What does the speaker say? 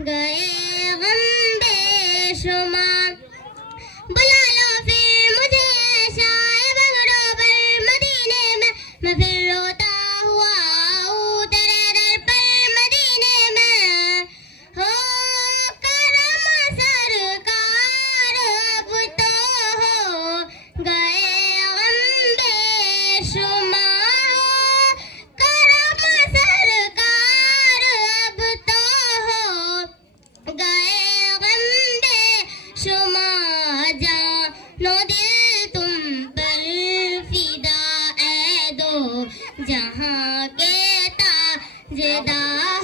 गए गम बेशुमार। बुला लो फिर मुझे शाए बगड़ो पर मदीने में, मैं फिर रोता हुआ आऊं तेरे दर पर मदीने में। हो करम सरकार अब तो हो गए गम बेशुमार। हो करम सरकार अब तो हो गए गम बेशुमार। जानो दिल तुम पर फिदा ए दो जहां के ताजदार।